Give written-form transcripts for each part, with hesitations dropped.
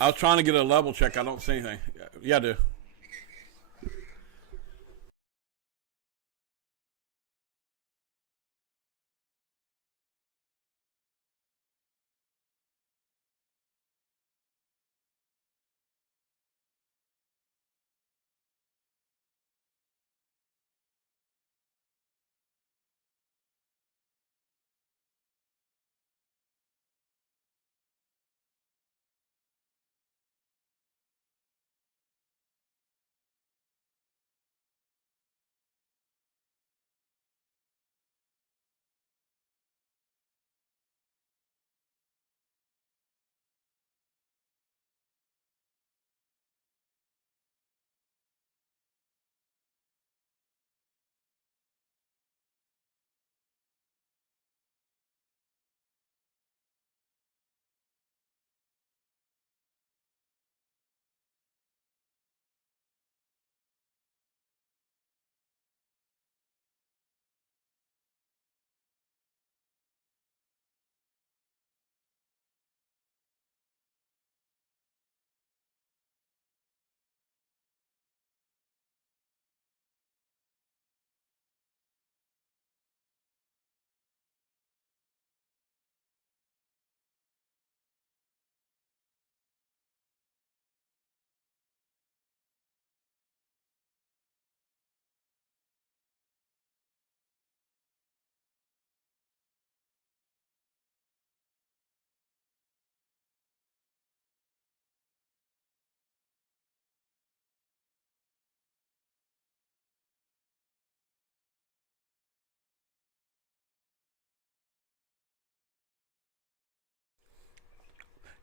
I was trying to get a level check. I don't see anything. Yeah, I do.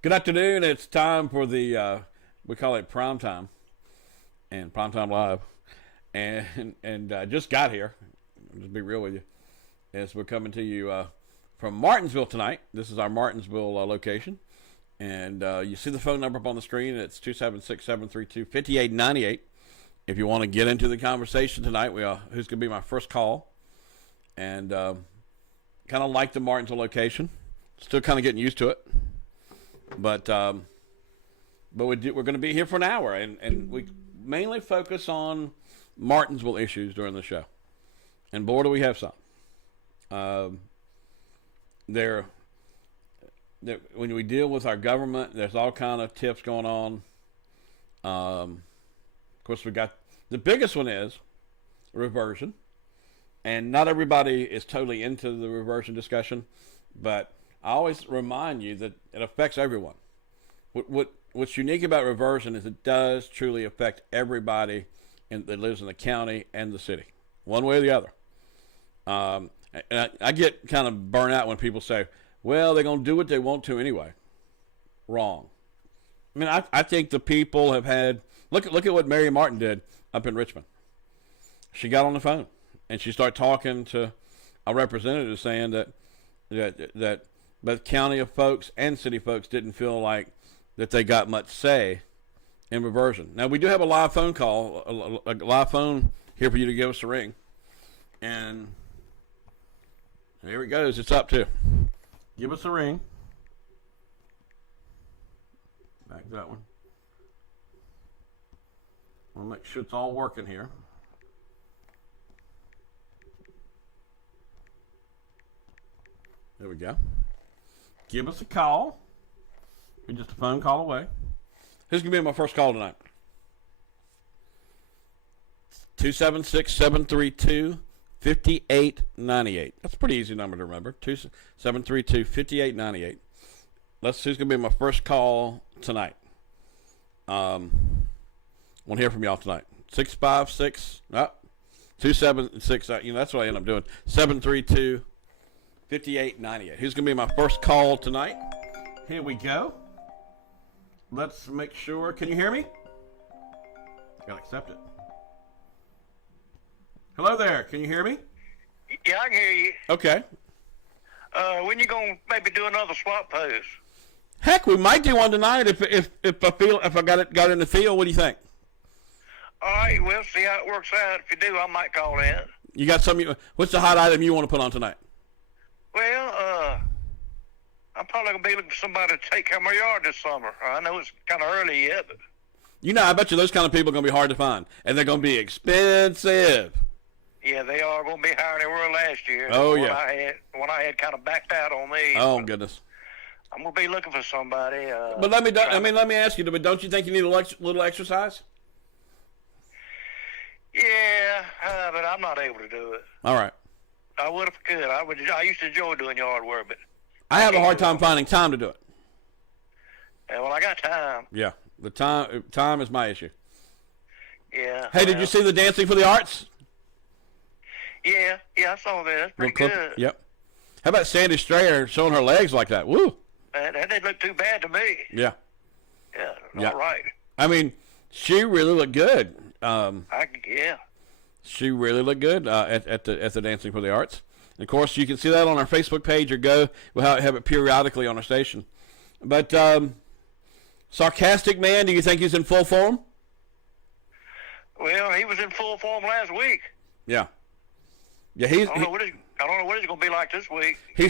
Good afternoon. It's time for the we call it prime time and prime time live, and just got here. I'll just be real with you, as we're coming to you from Martinsville tonight. This is our Martinsville location, and you see the phone number up on the screen. It's 276-732-5898. If you want to get into the conversation tonight, who's going to be my first call, and kind of like the Martinsville location. Still kind of getting used to it. But we're going to be here for an hour, and we mainly focus on Martinsville issues during the show. And boy, do we have some. There, when we deal with our government, there's all kind of tips going on. Of course, we got the biggest one is reversion, and not everybody is totally into the reversion discussion, but I always remind you that it affects everyone. What's unique about reversion is it does truly affect everybody that lives in the county and the city, one way or the other. And I get kind of burnt out when people say, well, they're going to do what they want to anyway. Wrong. I mean, I think the people have had, look at what Mary Martin did up in Richmond. She got on the phone and she started talking to a representative saying that both county folks and city folks didn't feel like that they got much say in reversion. Now, we do have a live phone call, a live phone here for you to give us a ring. And here it goes. It's up too. Give us a ring. Back that one. I'll make sure it's all working here. There we go. Give us a call. We're just a phone call away. Who's going to be my first call tonight? 276-732-5898. That's a pretty easy number to remember. 732-5898. Who's going to be my first call tonight. Want to hear from y'all tonight. 276, that's what I end up doing. 732-5898. Who's going to be my first call tonight? Here we go. Let's make sure. Can you hear me? Gotta accept it. Hello there. Can you hear me? Yeah, I can hear you. Okay. When you gonna maybe do another swap post? Heck, we might do one tonight if I got in the field. What do you think? All right, we'll see how it works out. If you do, I might call in. You got something? What's the hot item you want to put on tonight? Well, I'm probably gonna be looking for somebody to take care of my yard this summer. I know it's kind of early yet, but I bet you those kind of people are going to be hard to find, and they're going to be expensive. yeah, they are gonna be higher than they were last year. Oh, When yeah. I had kind of backed out on these. Oh, goodness. I'm gonna be looking for somebody. But let me ask you, but don't you think you need a little exercise? Yeah, but I'm not able to do it. All right. I would if I could. I used to enjoy doing yard work, but I have a hard time finding time to do it. well, I got time. Yeah, the time is my issue. Yeah. Hey, did you see the Dancing for the Arts? Yeah, I saw that. That's pretty good. Yep. How about Sandy Strayer showing her legs like that? Woo. That didn't look too bad to me. Yeah. Yeah, all right. I mean, she really looked good. Yeah. She really looked good at the Dancing for the Arts. And of course, you can see that on our Facebook page or go. We'll have it periodically on our station. But Sarcastic Man, do you think he's in full form? Well, he was in full form last week. Yeah. Yeah, I don't know what he's going to be like this week. He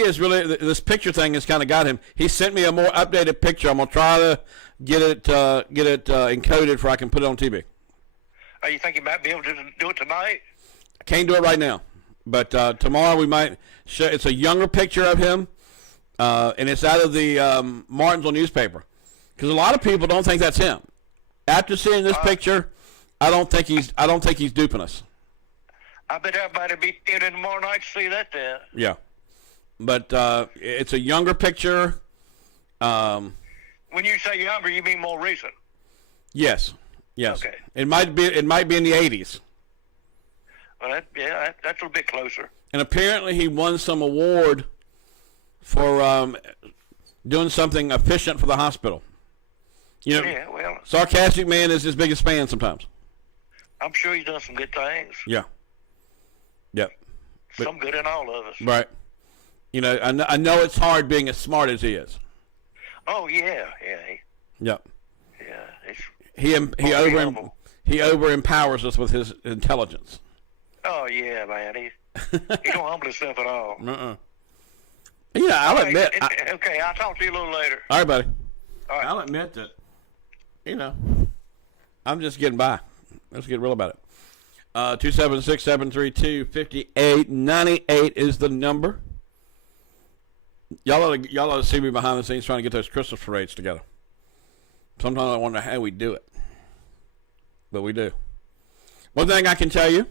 is really, this picture thing has kind of got him. He sent me a more updated picture. I'm going to try to get it encoded so I can put it on TV. Oh, you think he might be able to do it tonight? I can't do it right now, but tomorrow we might show. It's a younger picture of him, and it's out of the Martinsville newspaper, because a lot of people don't think that's him. After seeing this picture, I don't think he's duping us. I bet everybody will be tuning in tomorrow night to see that then. Yeah, but it's a younger picture. When you say younger, you mean more recent? Yes. Okay. It might be in the 80s. Well, that's a bit closer. And apparently he won some award for doing something efficient for the hospital. You know, Yeah, well, Sarcastic Man is his biggest fan sometimes. I'm sure he's done some good things. Yeah. Yep. Some good in all of us. Right. You know, I know it's hard being as smart as he is. Oh, yeah. Yep. Yeah. He over empowers us with his intelligence. Oh, yeah, man. He don't humble himself at all. You know, I'll admit. Okay, I'll talk to you a little later. All right, buddy. All right. I'll admit that, you know, I'm just getting by. Let's get real about it. 276-732-5898 is the number. Y'all ought to see me behind the scenes trying to get those Christmas parades together. Sometimes I wonder how we do it. But we do. One thing I can tell you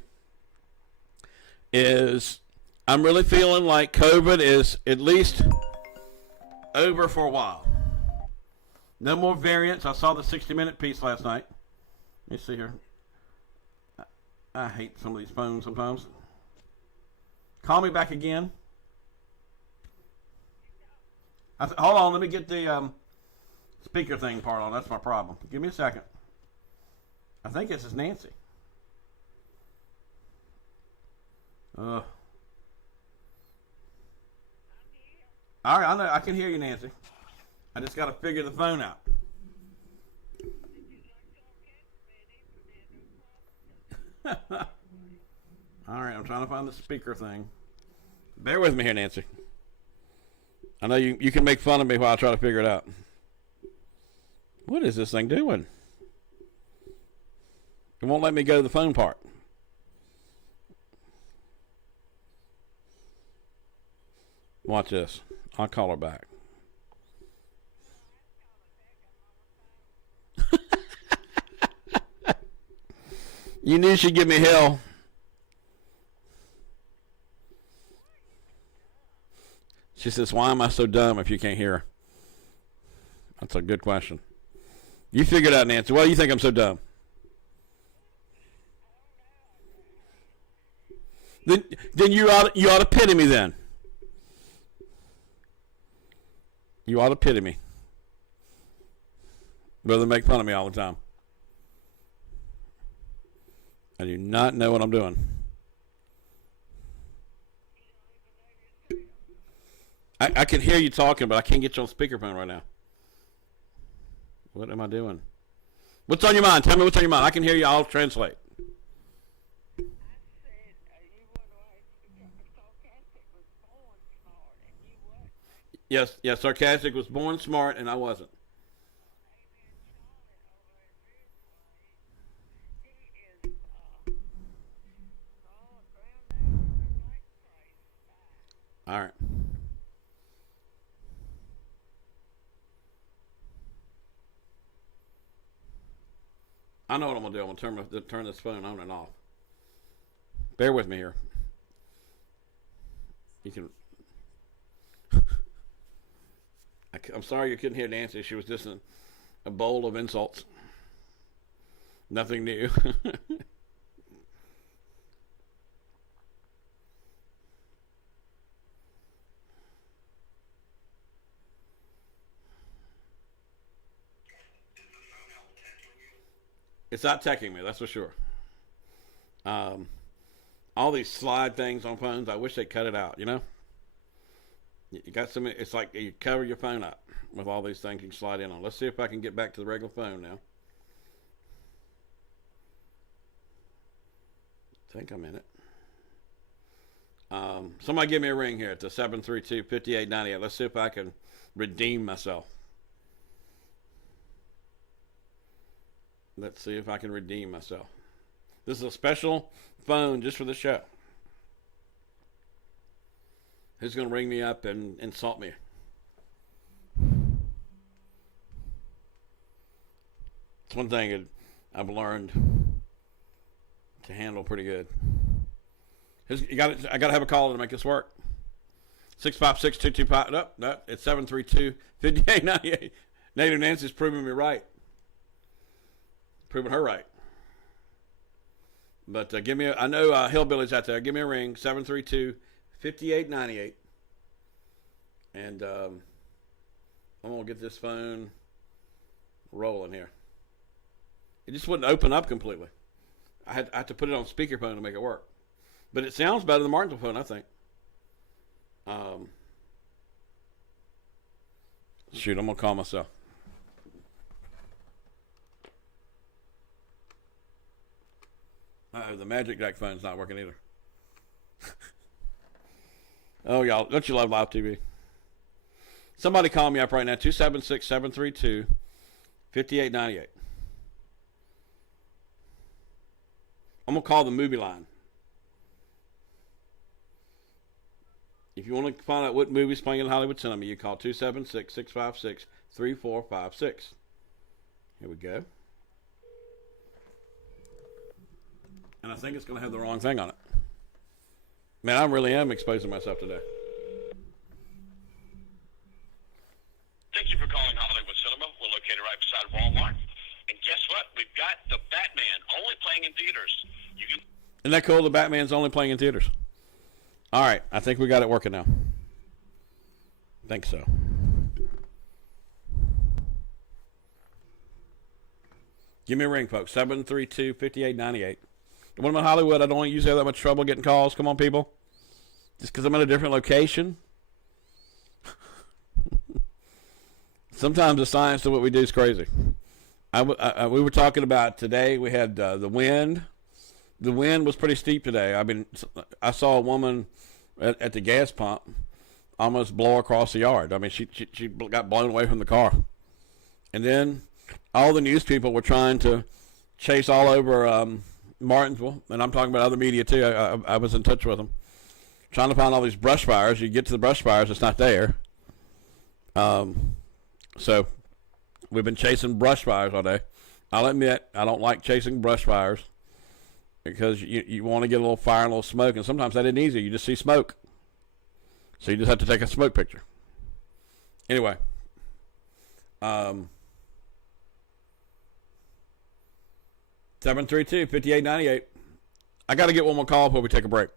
is I'm really feeling like COVID is at least over for a while. No more variants. I saw the 60-minute piece last night. Let me see here. I hate some of these phones sometimes. Call me back again. Hold on, let me get the speaker thing part on. That's my problem. Give me a second. I think this is Nancy. All right, I know. I can hear you, Nancy. I just got to figure the phone out. All right, I'm trying to find the speaker thing. Bear with me here, Nancy. I know you can make fun of me while I try to figure it out. What is this thing doing? It won't let me go to the phone part. Watch this. I'll call her back. You knew she'd give me hell. She says, why am I so dumb if you can't hear her? That's a good question. You figure it out, Nancy. Why do you think I'm so dumb? Then you ought to pity me then. You ought to pity me. Rather than make fun of me all the time. I do not know what I'm doing. I can hear you talking, but I can't get you on speakerphone right now. What am I doing? What's on your mind? Tell me what's on your mind. I can hear you. I'll translate. Yes, yes. Sarcastic was born smart, and I wasn't. All right. I know what I'm gonna do. I'm gonna turn this phone on and off. Bear with me here. You can. I'm sorry you couldn't hear Nancy. She was just a bowl of insults. Nothing new. It's not teching me, that's for sure. Um, all these slide things on phones, I wish they'd cut it out, you know? You got some, it's like you cover your phone up with all these things you can slide in on. Let's see if I can get back to the regular phone now. I think I'm in it. Somebody give me a ring here at the 732-5898. Let's see if I can redeem myself. Let's see if I can redeem myself. This is a special phone just for the show. Who's going to ring me up and insult me? It's one thing that I've learned to handle pretty good. I got to have a call to make this work. 656-225. No, it's 732-5898. Native Nancy's proving me right. Proving her right. But give me I know Hillbilly's out there. Give me a ring, 732-5898. And I'm going to get this phone rolling here. It just wouldn't open up completely. I had to put it on speakerphone to make it work. But it sounds better than Martin's phone, I think. Shoot, I'm going to call myself. The Magic Jack phone's not working either. Oh, y'all, don't you love live TV? Somebody call me up right now, 276-732-5898. I'm going to call the movie line. If you want to find out what movie's playing in Hollywood Cinema, you call 276-656-3456. Here we go. And I think it's going to have the wrong thing on it. Man, I really am exposing myself today. Thank you for calling Hollywood Cinema. We're located right beside Walmart. And guess what? We've got The Batman only playing in theaters. You can. Isn't that cool? The Batman's only playing in theaters. All right, I think we got it working now. I think so. Give me a ring, folks. 732-5898. When I'm in Hollywood, I don't usually have that much trouble getting calls. Come on, people. Just because I'm in a different location. Sometimes the science of what we do is crazy. We were talking about today, we had the wind. The wind was pretty steep today. I mean, I saw a woman at the gas pump almost blow across the yard. I mean, she got blown away from the car. And then all the news people were trying to chase all over Martinsville, and I'm talking about other media too. I was in touch with them, trying to find all these brush fires. You get to the brush fires, it's not there. So we've been chasing brush fires all day. I'll admit, I don't like chasing brush fires because you want to get a little fire and a little smoke, and sometimes that isn't easy. You just see smoke. So you just have to take a smoke picture. Anyway. 732-5898. I got to get one more call before we take a break.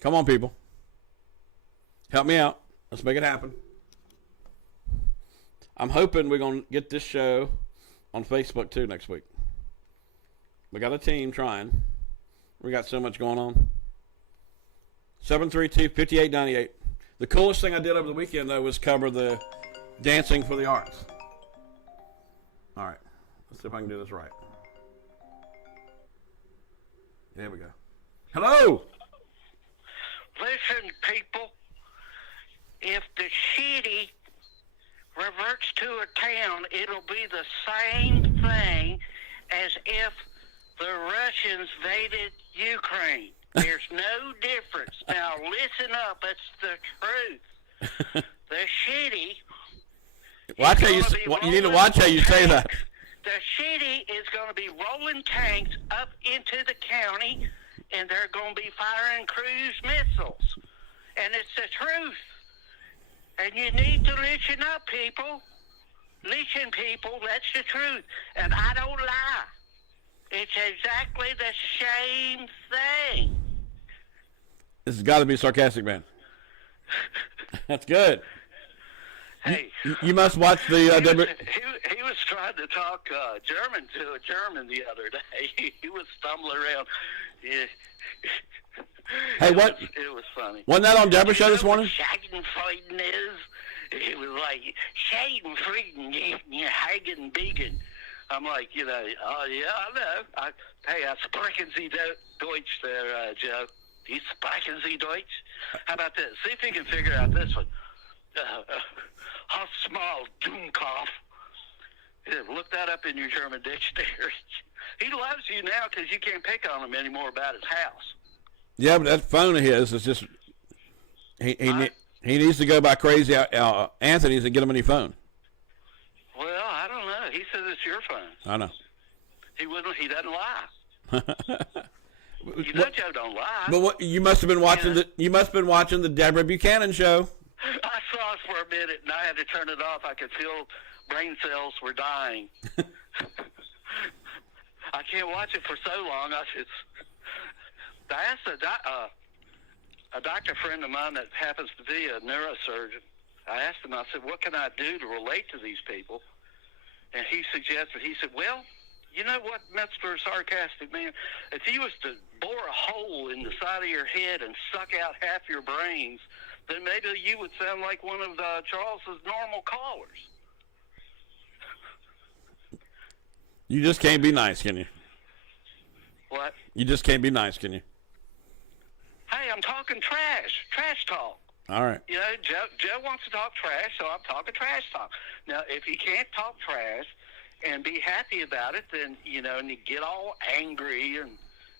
Come on, people. Help me out. Let's make it happen. I'm hoping we're going to get this show on Facebook, too, next week. We got a team trying. We got so much going on. 732-5898. The coolest thing I did over the weekend, though, was cover the Dancing for the Arts. All right. Let's see if I can do this right. There we go. Hello! Listen, people. if the shitty reverts to a town, it'll be the same thing as if the Russians invaded Ukraine. There's no difference. Now listen up, it's the truth. The shitty. Watch how you need to watch how you say that. The shitty is going to be rolling tanks up into the county, and they're going to be firing cruise missiles. And it's the truth. And you need to listen up, people. Listen, people, that's the truth. And I don't lie. It's exactly the same thing. This has got to be sarcastic, man. That's good. Hey, you must watch the. He was trying to talk German to a German the other day. He was stumbling around. Yeah. Hey, what? It was funny. Wasn't that on Deborah's show this morning? Schadenfreude is. It was like Schadenfreude, Hagen Began. I'm like, yeah, I know. Hey, I sprechen Sie Deutsch there, Joe. Do you sprechen Sie Deutsch? How about this? See if you can figure out this one. Small Dummkopf. Look that up in your German dictionary. He loves you now because you can't pick on him anymore about his house. Yeah, but that phone of his is just he needs to go by crazy Anthony's and get him a new phone. Well, I don't know. He says it's your phone. I know. He wouldn't. He doesn't lie. You know Joe don't lie. But you must have been watching you must have been watching the Deborah Buchanan show. I saw it for a minute and I had to turn it off. I could feel brain cells were dying. I can't watch it for so long. I asked a doctor friend of mine that happens to be a neurosurgeon. I asked him, I said, what can I do to relate to these people? And he said, well, you know what, Mr. Sarcastic Man? If you was to bore a hole in the side of your head and suck out half your brains, then maybe you would sound like one of Charles's normal callers. You just can't be nice, can you? What? You just can't be nice, can you? Hey, I'm talking trash talk. All right. You know, Joe wants to talk trash, so I'm talking trash talk. Now, if he can't talk trash and be happy about it, then, you know, and you get all angry and,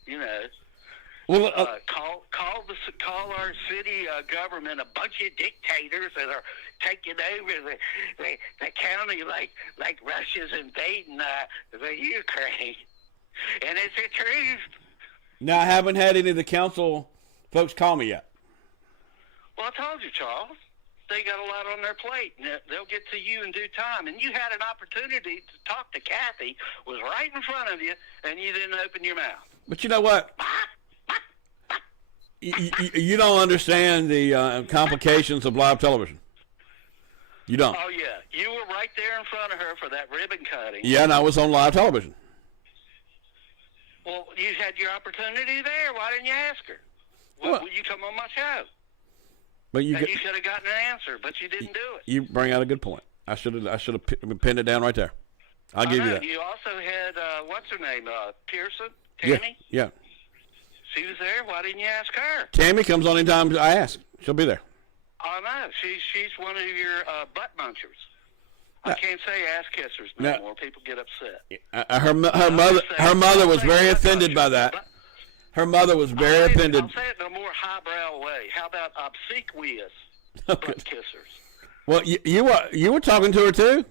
you know, well, call our city government a bunch of dictators that are taking over the county like Russia's invading the Ukraine. And it's the truth. Now, I haven't had any of the council folks call me yet. Well, I told you, Charles. They got a lot on their plate, and they'll get to you in due time. And you had an opportunity to talk to Kathy, was right in front of you, and you didn't open your mouth. But you know what? You don't understand the complications of live television. You don't. Oh, yeah. You were right there in front of her for that ribbon cutting. Yeah, and I was on live television. Well, you had your opportunity there. Why didn't you ask her? Well, will you come on my show? But you should have gotten an answer, but you didn't do it. You bring out a good point. I should have pinned it down right there. I'll give you that. You also had what's her name? Pearson, Tammy. Yeah. She was there. Why didn't you ask her? Tammy comes on anytime I ask. She'll be there. Oh no, she's one of your butt munchers. I can't say ass kissers no more. People get upset. Her mother was very offended by that. Her mother was very offended. I'll say it in a more highbrow way. How about obsequious butt kissers? Well, you were talking to her too.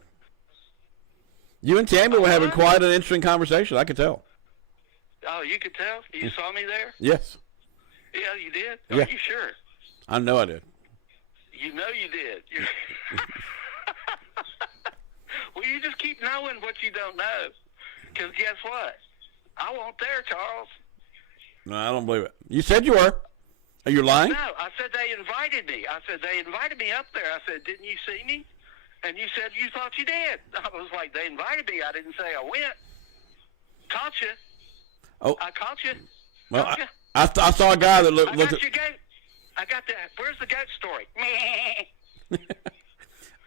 You and Tammy were having quite an interesting conversation. I could tell. Oh, you could tell? You saw me there? Yes. Yeah, you did? Yeah. Are you sure? I know I did. You know you did. Well, you just keep knowing what you don't know. Because guess what? I wasn't there, Charles. No, I don't believe it. You said you were. Are you lying? No, I said they invited me. I said they invited me up there. I said, didn't you see me? And you said you thought you did. I was like, they invited me. I didn't say I went. Caught you. Oh. I caught you. Well, caught you. I saw a guy that looked. I got your goat. I got the. Where's the goat story?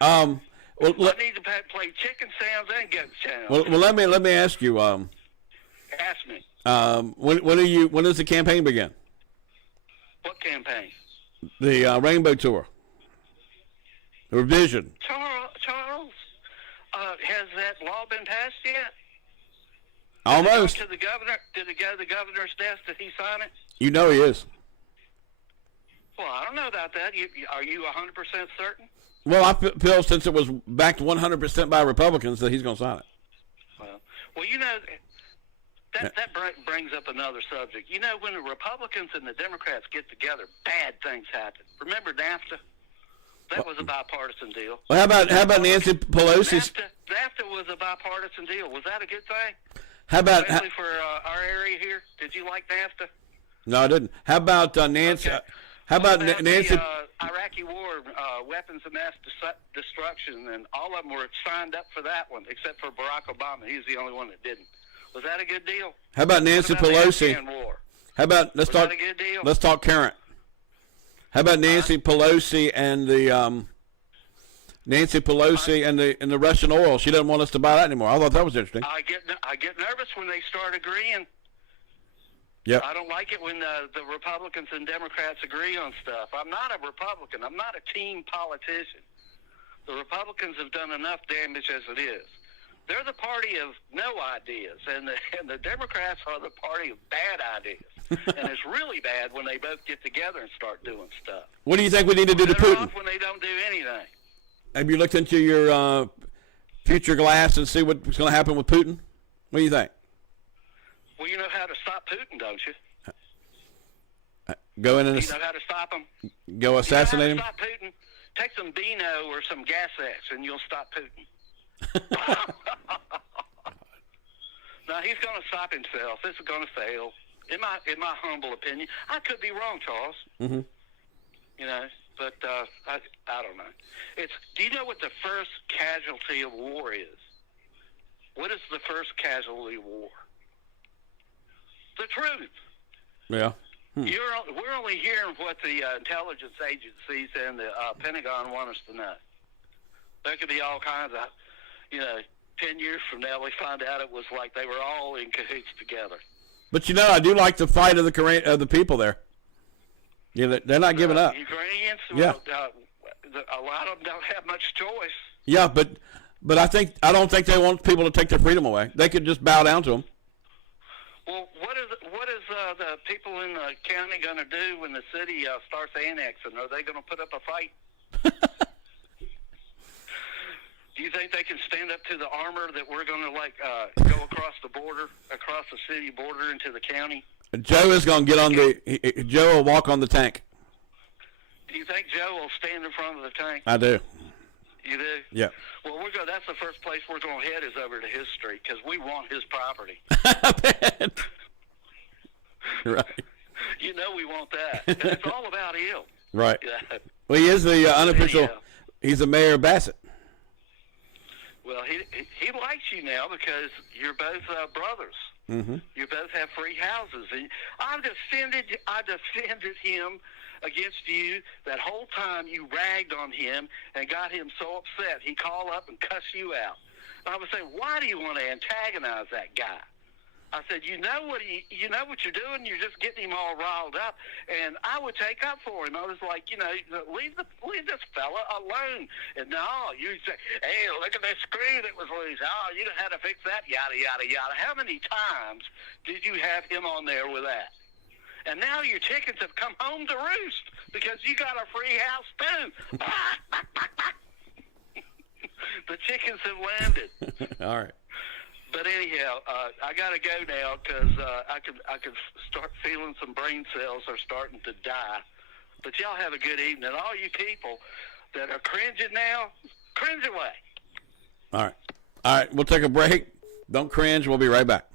Well, I need to play chicken sounds and goat sounds. Well, let me ask you. Ask me. When does the campaign begin? What campaign? The Rainbow Tour. Revision. Charles, has that law been passed yet? Almost. Did it go to the governor? Did it go to the governor's desk? Did he sign it? You know he is. Well, I don't know about that. Are you 100% certain? Well, I feel since it was backed 100% by Republicans that he's going to sign it. Well, you know, that brings up another subject. You know, when the Republicans and the Democrats get together, bad things happen. Remember NAFTA? That was a bipartisan deal. Well, how about Nancy Pelosi's? NAFTA was a bipartisan deal. Was that a good thing? How about especially for our area here? Did you like NAFTA? No, I didn't. How about Nancy? Okay. How about Nancy? The Iraqi war, weapons of mass destruction, and all of them were signed up for that one, except for Barack Obama. He's the only one that didn't. Was that a good deal? How about Nancy Pelosi? How about let's talk current. How about Nancy Pelosi and the Nancy Pelosi and the Russian oil? She doesn't want us to buy that anymore. I thought that was interesting. I get nervous when they start agreeing. Yep. I don't like it when the Republicans and Democrats agree on stuff. I'm not a Republican. I'm not a team politician. The Republicans have done enough damage as it is. They're the party of no ideas, and the Democrats are the party of bad ideas. And it's really bad when they both get together and start doing stuff. What do you think we need to do to Putin? When they don't do anything. Have you looked into your future glass and see what's going to happen with Putin? What do you think? Well, you know how to stop Putin, don't you? Go in and you know how to stop him? Go assassinate him? Stop Putin. Take some Beano or some Gas X, and you'll stop Putin. No, he's going to stop himself. This is going to fail. In my humble opinion, I could be wrong, Charles. Mm-hmm. You know, but I don't know. Do you know what the first casualty of war is? What is the first casualty of war? The truth. Yeah. We're only hearing what the intelligence agencies and the Pentagon want us to know. There could be all kinds of, 10 years from now we find out it was like they were all in cahoots together. But I do like the fight of the people there. Yeah, they're not giving up. Ukrainians, yeah. A lot of them don't have much choice. Yeah, but I don't think they want people to take their freedom away. They could just bow down to them. Well, what is the people in the county going to do when the city starts annexing? Are they going to put up a fight? Do you think they can stand up to the armor that we're going to go across the border, across the city border into the county? Joe is going to get on Joe will walk on the tank. Do you think Joe will stand in front of the tank? I do. You do? Yeah. Well, that's the first place we're going to head is over to his street because we want his property. I bet. Right. You know we want that. It's all about him. Right. Yeah. Well, he is the unofficial. He's the mayor of Bassett. Well, he likes you now because you're both brothers. Mm-hmm. You both have free houses, and I defended him against you that whole time. You ragged on him and got him so upset he called up and cussed you out. And I was saying, why do you want to antagonize that guy? I said, you know what you're doing. You're just getting him all riled up, and I would take up for him. I was like, leave this fella alone. And no, you say, hey, look at that screw that was loose. Oh, you know how to fix that. Yada yada yada. How many times did you have him on there with that? And now your chickens have come home to roost because you got a free house too. The chickens have landed. All right. But anyhow, I got to go now because I could start feeling some brain cells are starting to die. But y'all have a good evening. All you people that are cringing now, cringe away. All right. We'll take a break. Don't cringe. We'll be right back.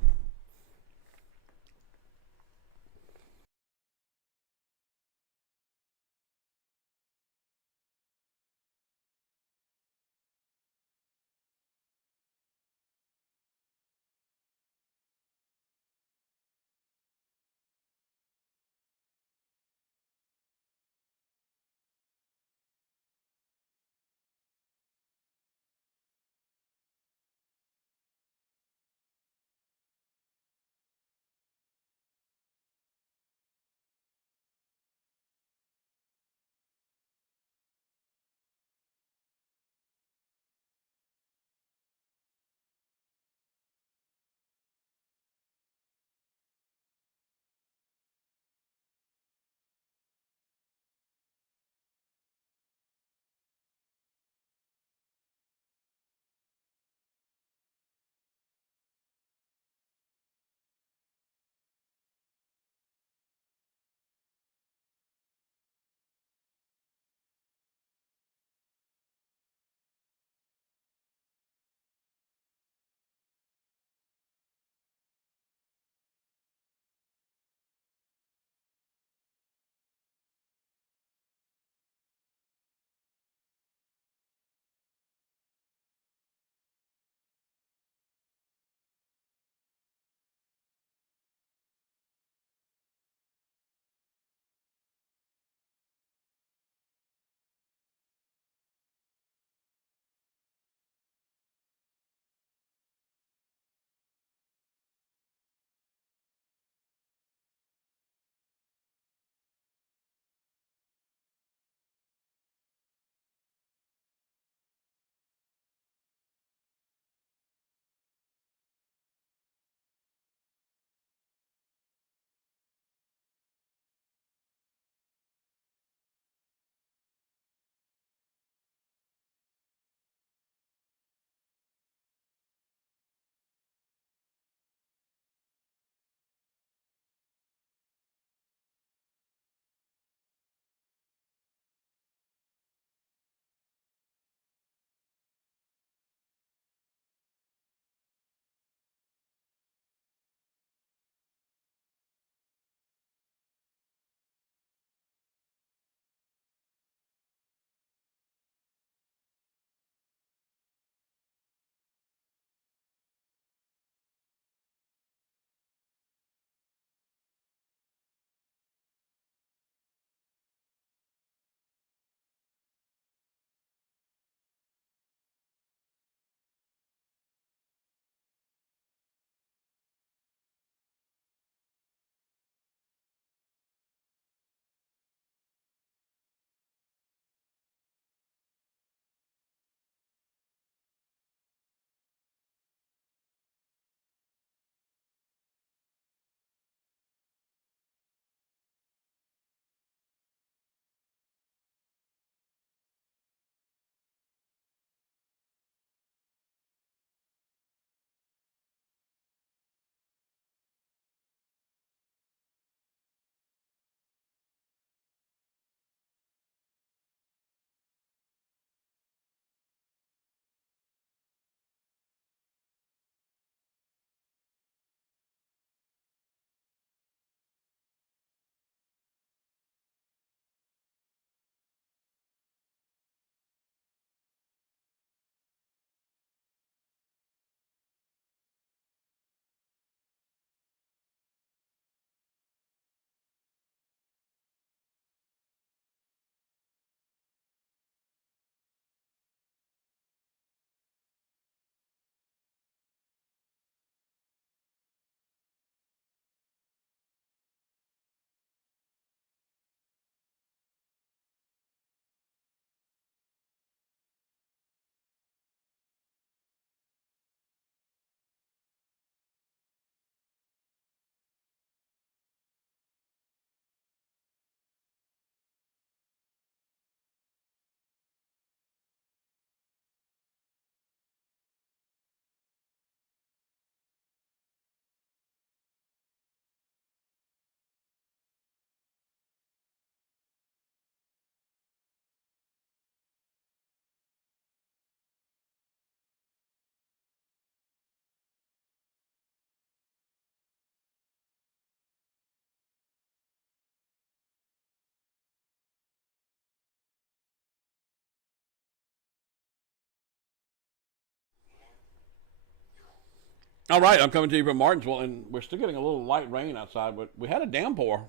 All right, I'm coming to you from Martinsville, and we're still getting a little light rain outside, but we had a downpour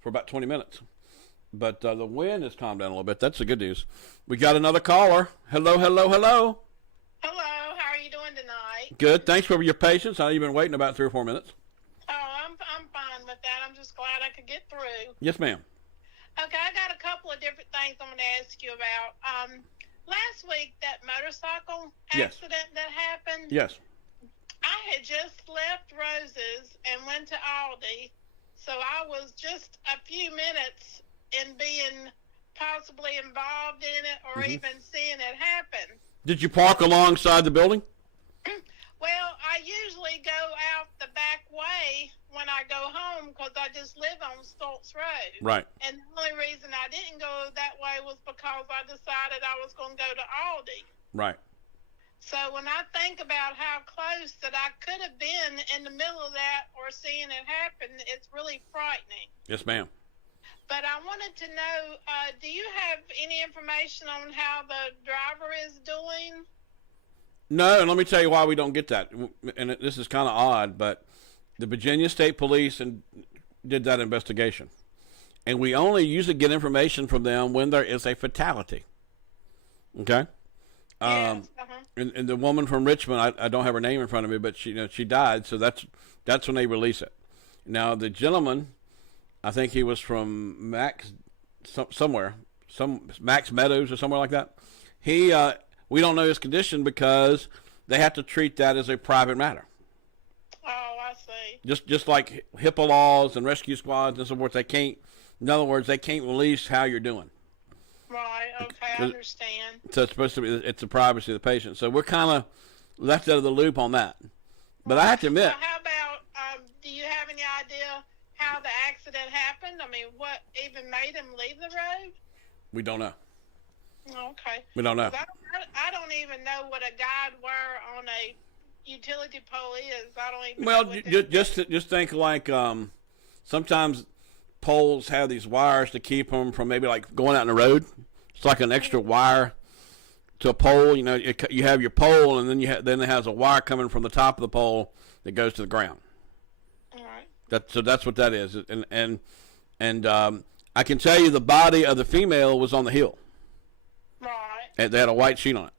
for about 20 minutes. But the wind has calmed down a little bit. That's the good news. We got another caller. Hello, hello, hello. Hello, how are you doing tonight? Good. Thanks for your patience. I know you've been waiting about 3 or 4 minutes. Oh, I'm fine with that. I'm just glad I could get through. Yes, ma'am. Okay, I got a couple of different things I'm going to ask you about. Last week, that motorcycle Yes. accident that happened, Yes. I had just left Rose's and went to Aldi, so I was just a few minutes in being possibly involved in it or even seeing it happen. Did you park alongside the building? Well, I usually go out the back way when I go home because I just live on Stoltz Road. Right. And the only reason I didn't go that way was because I decided I was going to go to Aldi. Right. So when I think about how close that I could have been in the middle of that or seeing it happen, it's really frightening. Yes, ma'am. But I wanted to know, do you have any information on how the driver is doing? No, and let me tell you why we don't get that. And this is kind of odd, but the Virginia State Police did that investigation. And we only usually get information from them when there is a fatality. Okay? Yes, And the woman from Richmond, I don't have her name in front of me, but she died, so that's when they release it. Now, the gentleman, I think he was from Max Meadows or somewhere like that. We don't know his condition because they have to treat that as a private matter. Oh, I see. Just like HIPAA laws and rescue squads and so forth, in other words, they can't release how you're doing. Right, okay, I understand. So it's the privacy of the patient. So we're kind of left out of the loop on that. But I have to admit. So how about, do you have any idea how the accident happened? I mean, what even made him leave the road? We don't know. Okay. We don't know. I don't even know what a guide wire on a utility pole is. I don't even Well, know what just think like sometimes poles have these wires to keep them from maybe like going out in the road. It's like an extra wire to a pole. You have your pole, and then it has a wire coming from the top of the pole that goes to the ground. All right. That's what that is. And I can tell you the body of the female was on the hill. Right. And they had a white sheet on it.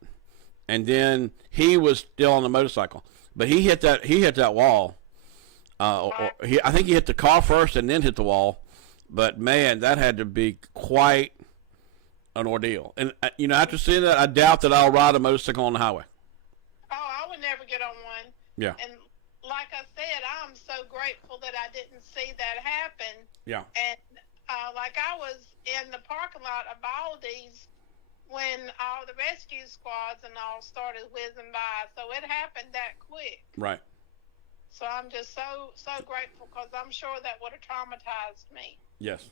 And then he was still on the motorcycle, but he hit that wall. I think he hit the car first and then hit the wall. But man, that had to be quite an ordeal. And after seeing that, I doubt that I'll ride a motorcycle on the highway. Oh, I would never get on one. Yeah. And like I said, I'm so grateful that I didn't see that happen. Yeah. And like I was in the parking lot of Aldi's when all the rescue squads and all started whizzing by. So it happened that quick. Right. So I'm just so grateful because I'm sure that would have traumatized me. Yes.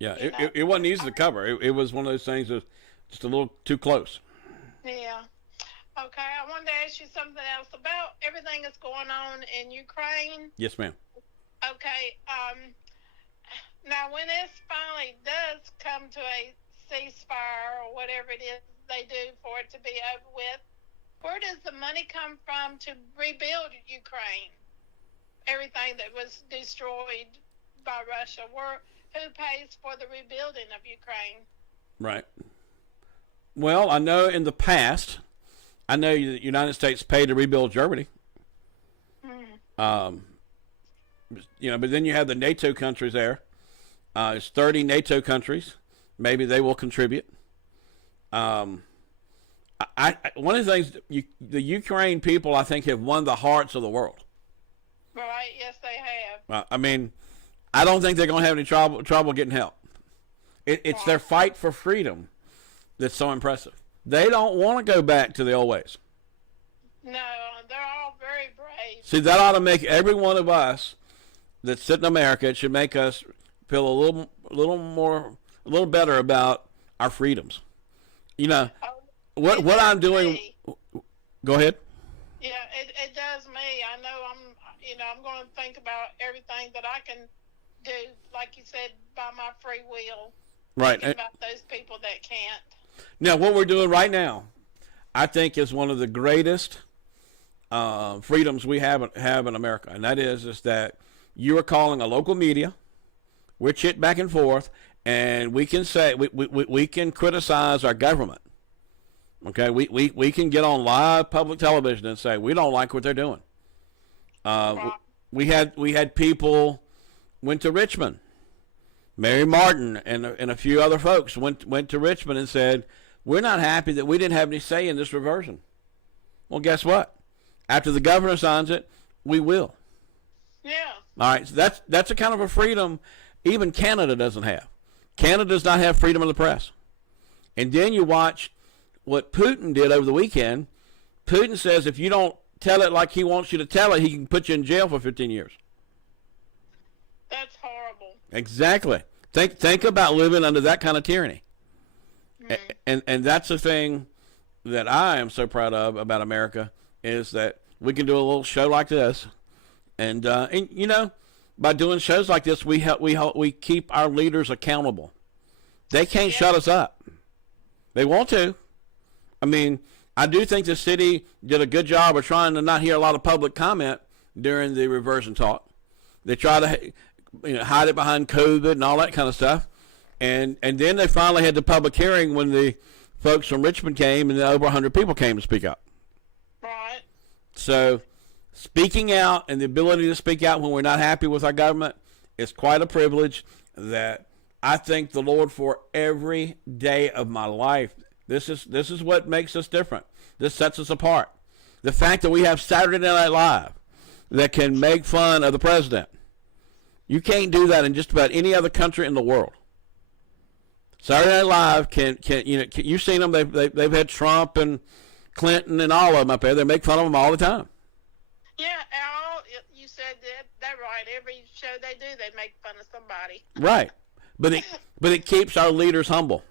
Yeah. It wasn't easy to cover. It was one of those things that was just a little too close. Yeah. Okay. I wanted to ask you something else about everything that's going on in Ukraine. Yes, ma'am. Okay. Now, when this finally does come to a ceasefire or whatever it is they do for it to be over with, where does the money come from to rebuild Ukraine? Everything that was destroyed by Russia. Who pays for the rebuilding of Ukraine? Right. Well, I know in the past, the United States paid to rebuild Germany. But then you have the NATO countries there. It's 30 NATO countries. Maybe they will contribute. One of the things, the Ukraine people, I think, have won the hearts of the world. Right, yes, they have. I don't think they're going to have any trouble getting help. It's their fight for freedom that's so impressive. They don't want to go back to the old ways. No, they're all very brave. See, that ought to make every one of us that sit in America, it should make us feel a little better about our freedoms. What I'm doing. Go ahead. Yeah, it does me. I know I'm going to think about everything that I can do, like you said, by my free will. Right. Thinking about those people that can't. Now, what we're doing right now, I think, is one of the greatest freedoms we have in America, and that is that you are calling a local media. We're chit back and forth, and we can say we can criticize our government. Okay, we can get on live public television and say we don't like what they're doing. We had people went to Richmond. Mary Martin and a few other folks went to Richmond and said, we're not happy that we didn't have any say in this reversion. Well, guess what? After the governor signs it, we will. Yeah. All right, so that's a kind of a freedom even Canada doesn't have. Canada does not have freedom of the press. And then you watch what Putin did over the weekend. Putin says if you don't tell it like he wants you to tell it, he can put you in jail for 15 years. That's horrible. Exactly. Think about living under that kind of tyranny. And that's the thing that I am so proud of about America is that we can do a little show like this, and you know, by doing shows like this, we keep our leaders accountable. They can't shut us up. They want to. I mean, I do think the city did a good job of trying to not hear a lot of public comment during the reversion talk. They try to hide it behind COVID and all that kind of stuff. And then they finally had the public hearing when the folks from Richmond came and over 100 people came to speak up. Right. So speaking out and the ability to speak out when we're not happy with our government is quite a privilege that I thank the Lord for every day of my life. This is what makes us different. This sets us apart. The fact that we have Saturday Night Live that can make fun of the president. You can't do that in just about any other country in the world. Saturday Night Live can you've seen them. They've had Trump and Clinton and all of them up there. They make fun of them all the time. Yeah, you said that right. Every show they do, they make fun of somebody. Right, but it keeps our leaders humble.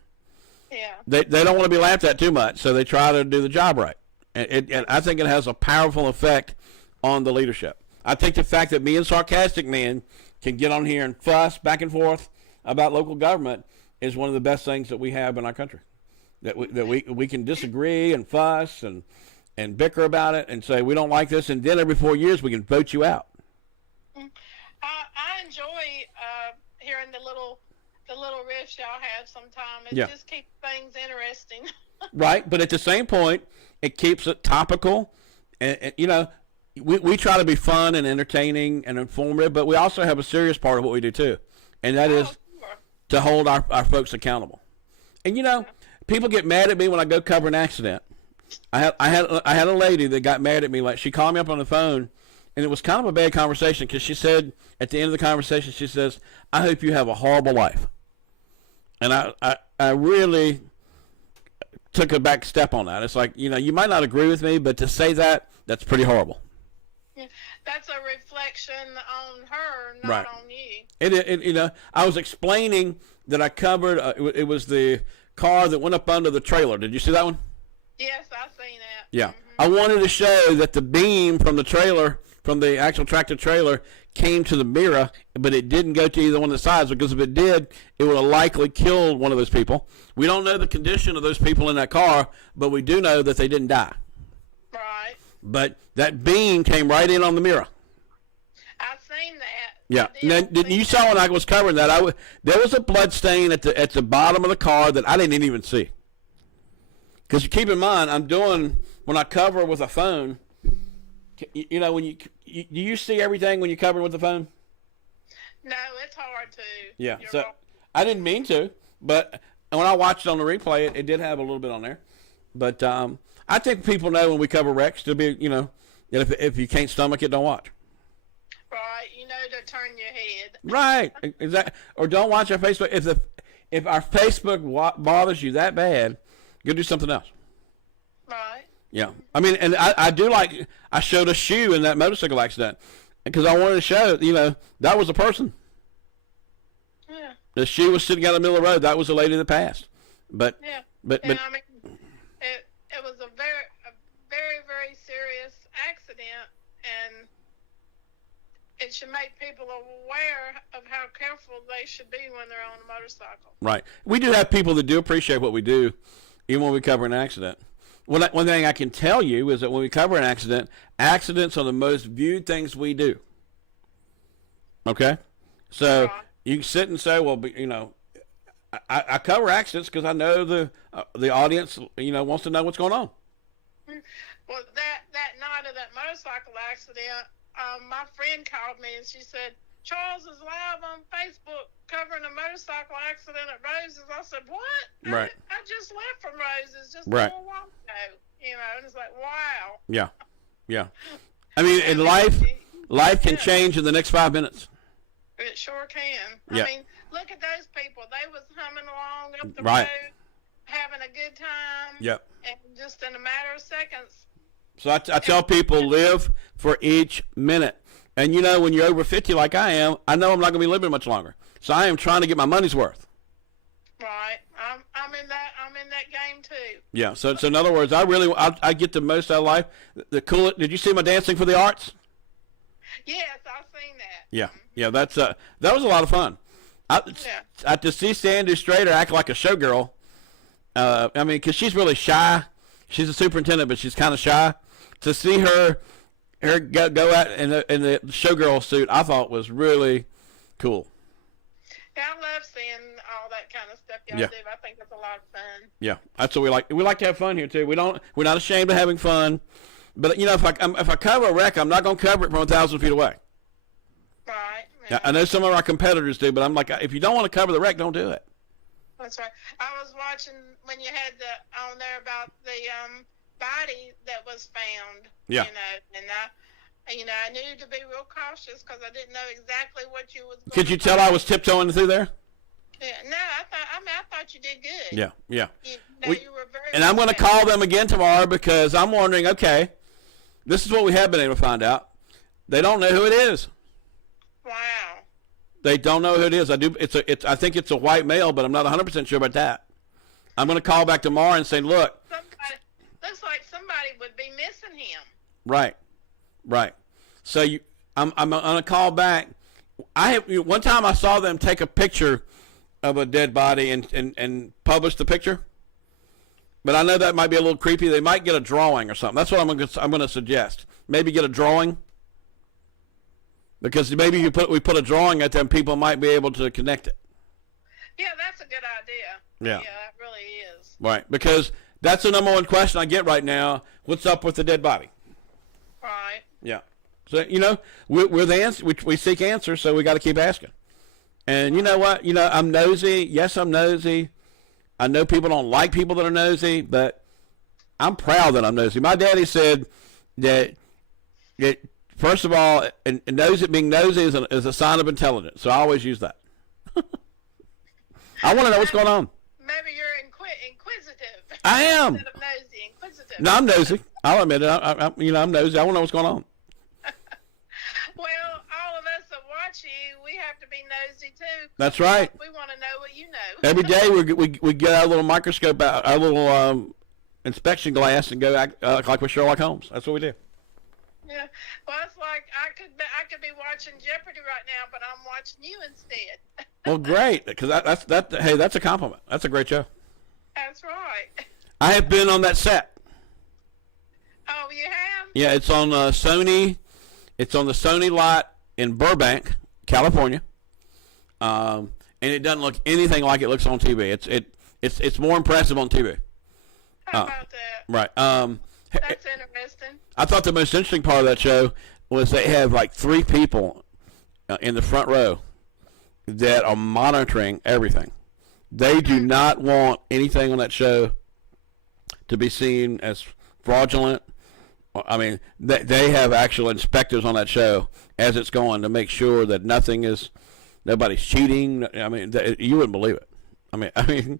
Yeah. They don't want to be laughed at too much, so they try to do the job right. And I think it has a powerful effect on the leadership. I think the fact that me and Sarcastic Man can get on here and fuss back and forth about local government is one of the best things that we have in our country. That we can disagree and fuss and bicker about it and say we don't like this, and then every 4 years we can vote you out. I enjoy hearing the little riffs y'all have sometimes. It just keeps things interesting. Right, but at the same point, it keeps it topical. And we try to be fun and entertaining and informative, but we also have a serious part of what we do too, and that is to hold our folks accountable. And people get mad at me when I go cover an accident. I had a lady that got mad at me. Like, she called me up on the phone, and it was kind of a bad conversation because she said at the end of the conversation, she says, "I hope you have a horrible life." And I really took a back step on that. It's like, you might not agree with me, but to say that's pretty horrible. Yeah, that's a reflection on her, not on you. I was explaining that I covered, it was the car that went up under the trailer. Did you see that one? Yes, I've seen that. Yeah. Mm-hmm. I wanted to show that the beam from the trailer, from the actual tractor trailer, came to the mirror, but it didn't go to either one of the sides, because if it did, it would have likely killed one of those people. We don't know the condition of those people in that car, but we do know that they didn't die. Right. But that beam came right in on the mirror. I've seen that. Yeah. Now, you saw when I was covering that, there was a blood stain at the bottom of the car that I didn't even see. Because keep in mind, when I cover with a phone, when do you see everything when you cover with the phone? No, it's hard to. Yeah. So I didn't mean to, but when I watched it on the replay, it did have a little bit on there. But I think people know when we cover wrecks to be, that if you can't stomach it, don't watch. Right. To turn your head. Right. Exactly. Or don't watch our Facebook. If our Facebook bothers you that bad, go do something else. Right. Yeah. I mean, and I showed a shoe in that motorcycle accident because I wanted to show, that was a person. Yeah. The shoe was sitting out in the middle of the road. That was a lady that passed. But yeah. But I mean, it was a very, very serious accident, and it should make people aware of how careful they should be when they're on a motorcycle. Right. We do have people that do appreciate what we do, even when we cover an accident. one thing I can tell you is that when we cover an accident, accidents are the most viewed things we do. Okay? So you can sit and say, well, you know, I cover accidents because I know the audience, you know, wants to know what's going on. Well, that night of that motorcycle accident, my friend called me and she said, Charles is live on Facebook covering a motorcycle accident at Rose's. I said, what? Right. I just left from Rose's just right. a little while ago. You know, and it's like, wow. Yeah. Yeah. I mean, in life can change in the next 5 minutes. It sure can. Yeah. I mean, look at those people. They was humming along up the Right. road, having a good time. Yep. And just in a matter of seconds. So I tell people, live for each minute. And, you know, when you're over 50 like I am, I know I'm not going to be living much longer. So I am trying to get my money's worth. Right. I'm in that game too. Yeah. So in other words, I get the most out of life. The cool. Did you see my Dancing for the Arts? Yes, I've seen that. Yeah. Yeah. That was a lot of fun. To see Sandy Strader act like a showgirl. I mean, because she's really shy. She's a superintendent, but she's kind of shy. To see her go out in the showgirl suit, I thought was really cool. Yeah, I love seeing all that kind of stuff y'all Yeah. do. I think it's a lot of fun. Yeah, that's what we like. We like to have fun here too. We're not ashamed of having fun. But you know, if I cover a wreck, I'm not going to cover it from 1,000 feet away. Right. Yeah. I know some of our competitors do, but I'm like, if you don't want to cover the wreck, don't do it. That's right. I was watching when you had on there about the body that was found. Yeah. You know, and I knew to be real cautious because I didn't know exactly what you was. Could you tell I was tiptoeing through there? Yeah. No, I thought you did good. Yeah. Yeah. You were very. And I'm going to call them again tomorrow because I'm wondering. Okay, this is what we have been able to find out. They don't know who it is. Wow. They don't know who it is. I think it's a white male, but I'm not 100% sure about that. I'm going to call back tomorrow and say, look. Looks like somebody would be missing him. Right. So I'm going to call back. One time I saw them take a picture of a dead body and publish the picture. But I know that might be a little creepy. They might get a drawing or something. That's what I'm going to suggest. Maybe get a drawing. Because maybe we put a drawing at them, people might be able to connect it. Yeah, that's a good idea. Yeah. Yeah, it really is. Right, because that's the number one question I get right now. What's up with the dead body? Right. Yeah. So, you know, we're the answer. We seek answers, so we got to keep asking. And you know what? You know, I'm nosy. Yes, I'm nosy. I know people don't like people that are nosy, but I'm proud that I'm nosy. My daddy said that first of all, and being nosy is a sign of intelligence. So I always use that. I want to know what's going on. Maybe you're inquisitive. I am. Instead of nosy, inquisitive. No, I'm nosy. I'll admit it. I'm nosy. I want to know what's going on. Well, all of us that watch you, we have to be nosy too. That's right. We want to know what you know. Every day we get our little microscope out, our little inspection glass, and go act like we're Sherlock Holmes. That's what we do. Yeah. Well, it's like I could be watching Jeopardy right now, but I'm watching you instead. Well, great, because hey, that's a compliment. That's a great show. That's right. I have been on that set. Oh, you have? Yeah, it's on Sony. It's on the Sony lot in Burbank, California. And it doesn't look anything like it looks on TV. It's more impressive on TV. How about that? Right. That's interesting. I thought the most interesting part of that show was they have like 3 people in the front row that are monitoring everything. They do not want anything on that show to be seen as fraudulent. I mean, they have actual inspectors on that show as it's going to make sure that nobody's cheating. I mean, you wouldn't believe it. I mean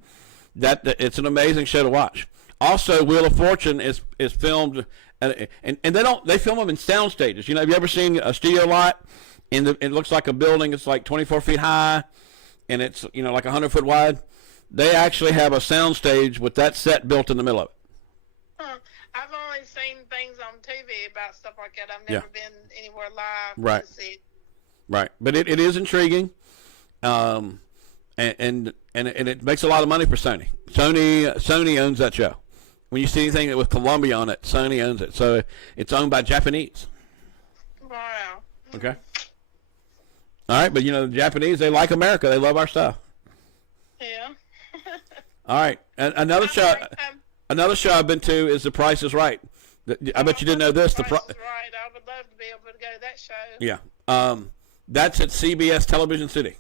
that it's an amazing show to watch. Also, Wheel of Fortune is filmed, and they film them in sound stages. You know, have you ever seen a studio lot? It looks like a building. It's like 24 feet high, and it's like 100 foot wide. They actually have a sound stage with that set built in the middle of it. Huh. I've only seen things on TV about stuff like that. I've never been anywhere live Right. to see it. Right, but it is intriguing, and it makes a lot of money for Sony. Sony owns that show, When you see anything with Columbia on it, Sony owns it. So it's owned by Japanese. Wow. Okay. All right, but the Japanese, they like America. They love our stuff. Yeah. All right, and another show I've been to is The Price is Right. I bet you didn't know this. The Price is Right. I would love to be able to go to that show. Yeah. That's at CBS Television City.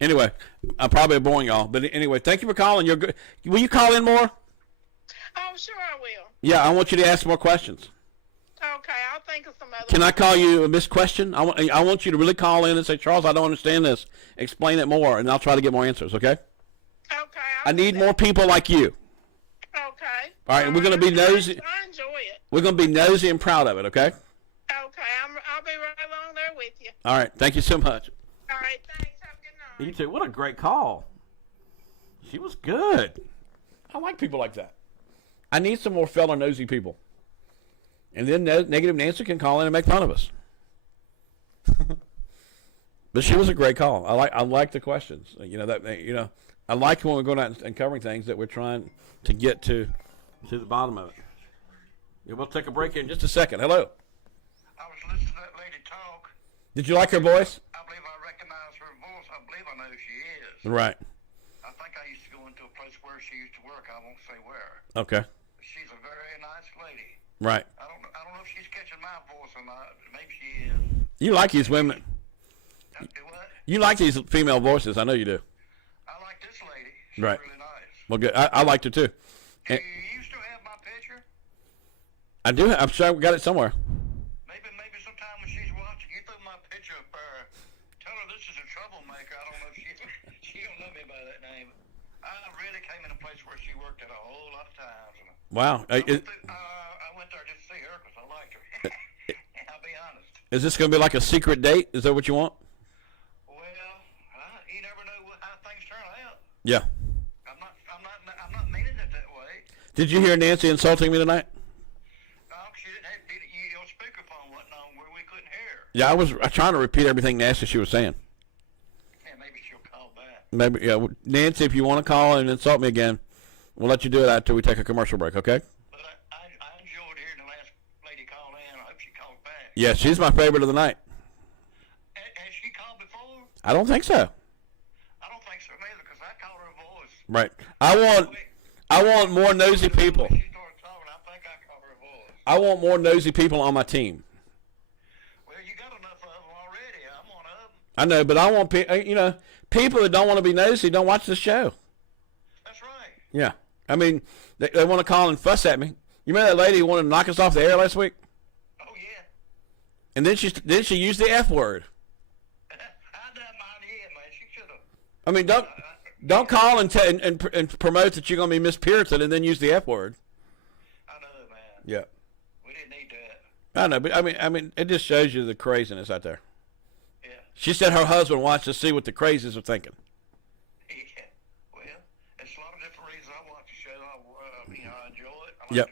Anyway, I'm probably boring y'all, but anyway, thank you for calling. You're good. Will you call in more? Oh, sure I will. Yeah, I want you to ask more questions. Okay, I'll think of some other. Can I call you a missed question? I want you to really call in and say, Charles, I don't understand this. Explain it more, and I'll try to get more answers. Okay? Okay. I need more people like you. Okay. All right, and we're going to be nosy. I enjoy it. We're going to be nosy and proud of it. Okay? Okay, I'll be right along there with you. All right. Thank you so much. All right, thanks. Have a good night. You too. What a great call. She was good. I like people like that. I need some more fella nosy people. And then Negative Nancy can call in and make fun of us. But she was a great call. I like the questions. I like when we're going out and covering things that we're trying to get to the bottom of it. Yeah, we'll take a break in just a second. Hello. I was listening to that lady talk. Did you like her voice? I believe I recognize her voice. I believe I know who she is. Right. I think I used to go into a place where she used to work. I won't say where. Okay. She's a very nice lady. Right. I don't know if she's catching my voice or not. Maybe she is. You like these women. Do what? You like these female voices. I know you do. I like this lady. She's Right. really nice. Well, good. I liked her too. Do you still have my picture? I do. I'm sure I got it somewhere. Maybe sometime when she's watching, you throw my picture up there. Tell her this is a troublemaker. I don't know if she don't know me by that name. I really came in a place where she worked at a whole lot of times. Wow. I went there just to see her because I liked her. I'll be honest. Is this going to be like a secret date? Is that what you want? Well, you never know how things turn out. Yeah. I'm not meaning it that way. Did you hear Nancy insulting me tonight? She didn't have your speakerphone wasn't on where we couldn't hear. Yeah, I was trying to repeat everything nasty she was saying. Yeah, maybe she'll call back. Maybe, yeah. Nancy, if you want to call and insult me again, we'll let you do it after we take a commercial break, okay? But I enjoyed hearing the last lady call in. I hope she calls back. Yeah, she's my favorite of the night. Has she called before? I don't think so. I don't think so neither because I called her voice. Right. I want more nosy people. When she started talking, I think I called her voice. I want more nosy people on my team. Well, you got enough of them already. I'm one of them. I know, but I want people that don't want to be nosy don't watch the show. That's right. Yeah. I mean, they want to call and fuss at me. You remember that lady who wanted to knock us off the air last week? Oh, yeah. And then she used the F word. I done mine, yeah, man. She should have. I mean, don't call and promote that you're going to be Miss Puritan and then use the F word. I know, man. Yeah. We didn't need that. I know, but I mean, it just shows you the craziness out there. Yeah. She said her husband wants to see what the crazies are thinking. Yeah. Well, it's a lot of different reasons I watch the show. I enjoy it. Yep.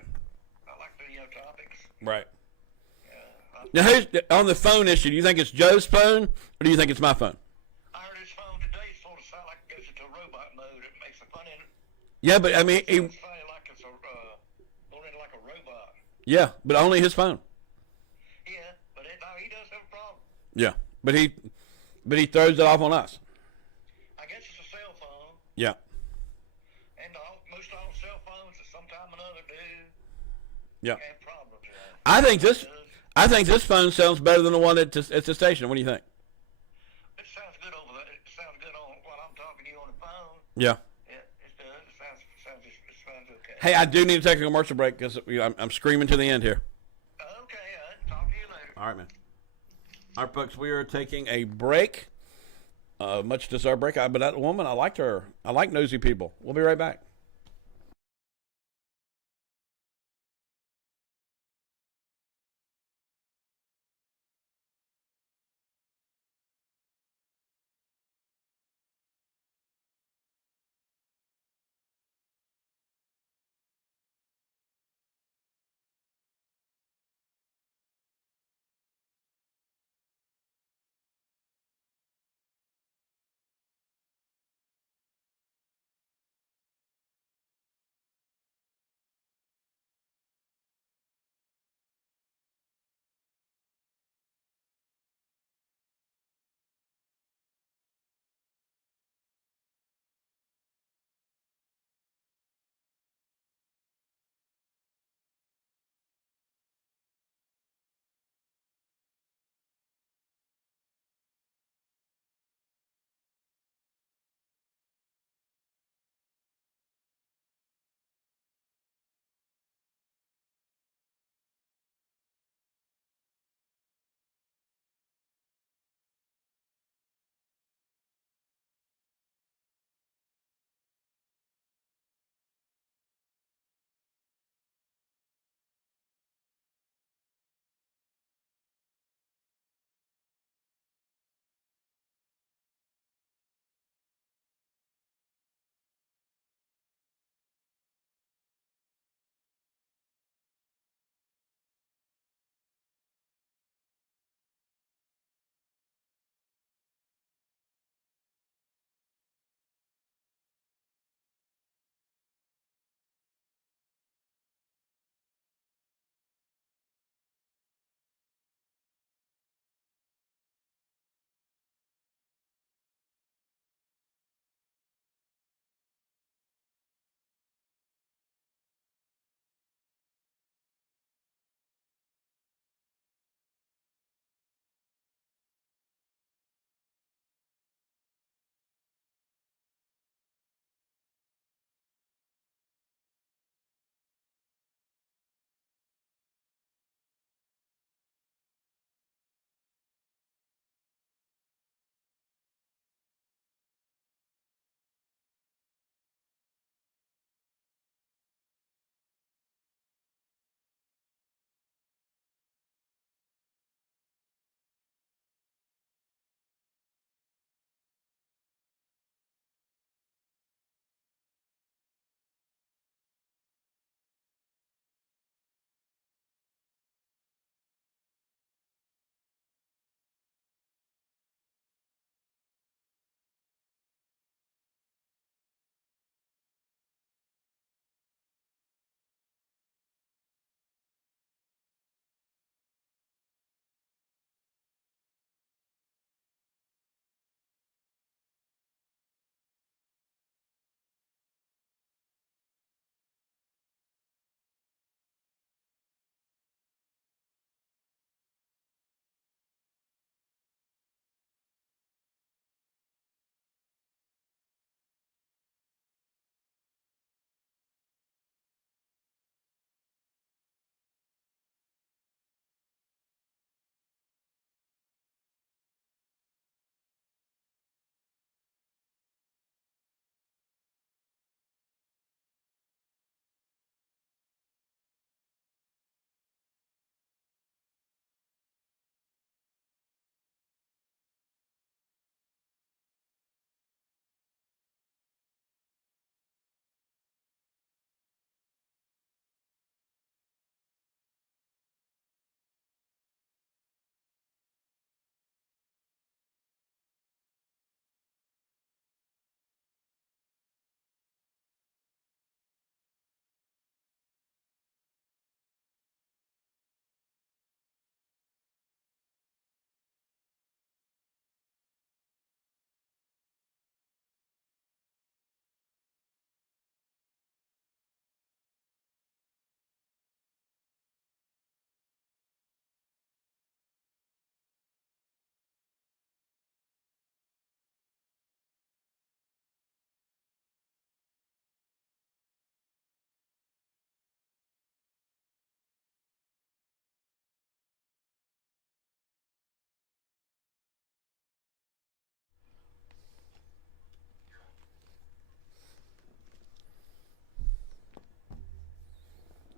I like video topics. Right. Yeah. Now, who's on the phone issue? Do you think it's Joe's phone or do you think it's my phone? I heard his phone today sort of sound like it goes into robot mode. It makes a funny. Yeah, but I mean, It sounds like it's going into like a robot. yeah, but only his phone. Yeah, but he does have a problem. Yeah, but he throws it off on us. I guess it's a cell phone, Yeah. and most all cell phones at some time or another do Yeah. have problems. I think this phone sounds better than the one at the station. What do you think? It sounds good over there. It sounds good on while I'm talking to you on the phone. Yeah. Yeah, it does. It sounds okay. Hey, I do need to take a commercial break because I'm screaming to the end here. Okay, talk to you later. All right, man. All right, folks, we are taking a break. Much deserved break. But that woman, I liked her. I like nosy people. We'll be right back.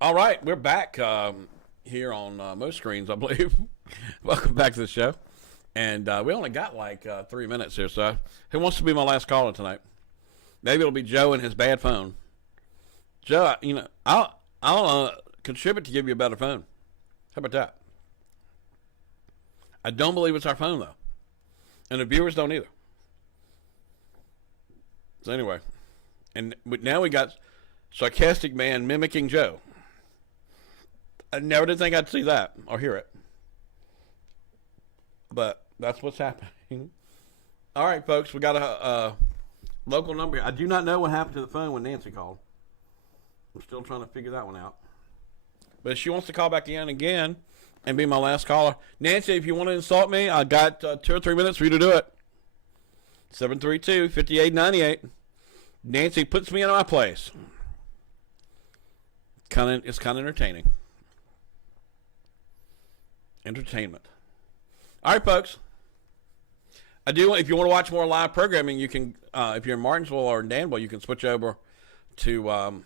All right, we're back here on most screens, I believe. Welcome back to the show. And we only got like 3 minutes here, so who wants to be my last caller tonight? Maybe it'll be Joe and his bad phone. Joe, I'll contribute to give you a better phone. How about that? I don't believe it's our phone, though. And the viewers don't either. So anyway, and now we got sarcastic man mimicking Joe. I never did think I'd see that or hear it. But that's what's happening. All right, folks, we got a local number here. I do not know what happened to the phone when Nancy called. I'm still trying to figure that one out. But if she wants to call back in again and be my last caller. Nancy, if you want to insult me, I got 2 or 3 minutes for you to do it. 732-5898. Nancy puts me in my place. It's kind of entertaining. Entertainment. All right, folks. If you want to watch more live programming, you can. If you're in Martinsville or in Danville, you can switch over to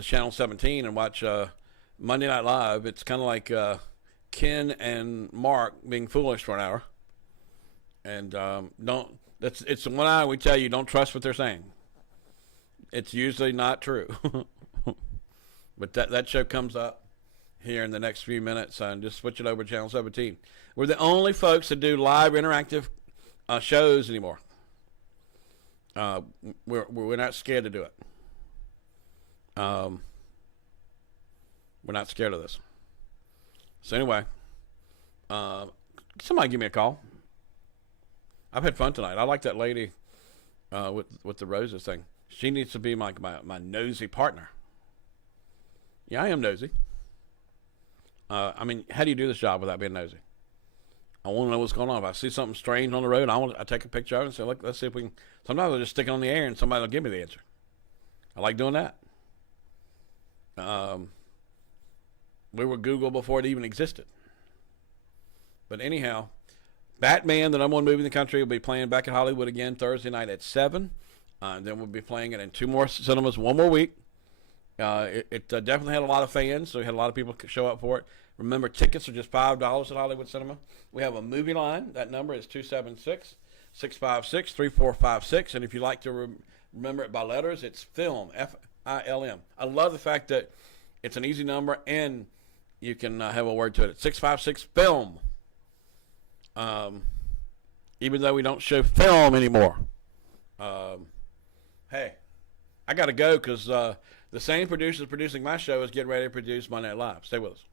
Channel 17 and watch Monday Night Live. It's kind of like Ken and Mark being foolish for an hour. And it's the one hour we tell you don't trust what they're saying. It's usually not true. But that show comes up here in the next few minutes, and just switch it over to Channel 17. We're the only folks that do live interactive shows anymore. We're not scared to do it. We're not scared of this. So anyway, somebody give me a call. I've had fun tonight. I like that lady with the roses thing. She needs to be my nosy partner. Yeah, I am nosy. How do you do this job without being nosy? I want to know what's going on. If I see something strange on the road, I take a picture of it and say, look, let's see if we can. Sometimes I'll just stick it on the air and somebody will give me the answer. I like doing that. We were Google before it even existed. But anyhow, Batman, the #1 movie in the country, will be playing back at Hollywood again Thursday night at 7. Then we'll be playing it in 2 more cinemas, 1 more week. It definitely had a lot of fans, so we had a lot of people show up for it. Remember, tickets are just $5 at Hollywood Cinema. We have a movie line. That number is 276-656-3456. And if you like to remember it by letters, it's FILM, F-I-L-M. I love the fact that it's an easy number and you can have a word to it. It's 656-FILM. Even though we don't show film anymore. Hey, I got to go because the same producers producing my show is getting ready to produce Monday Night Live. Stay with us.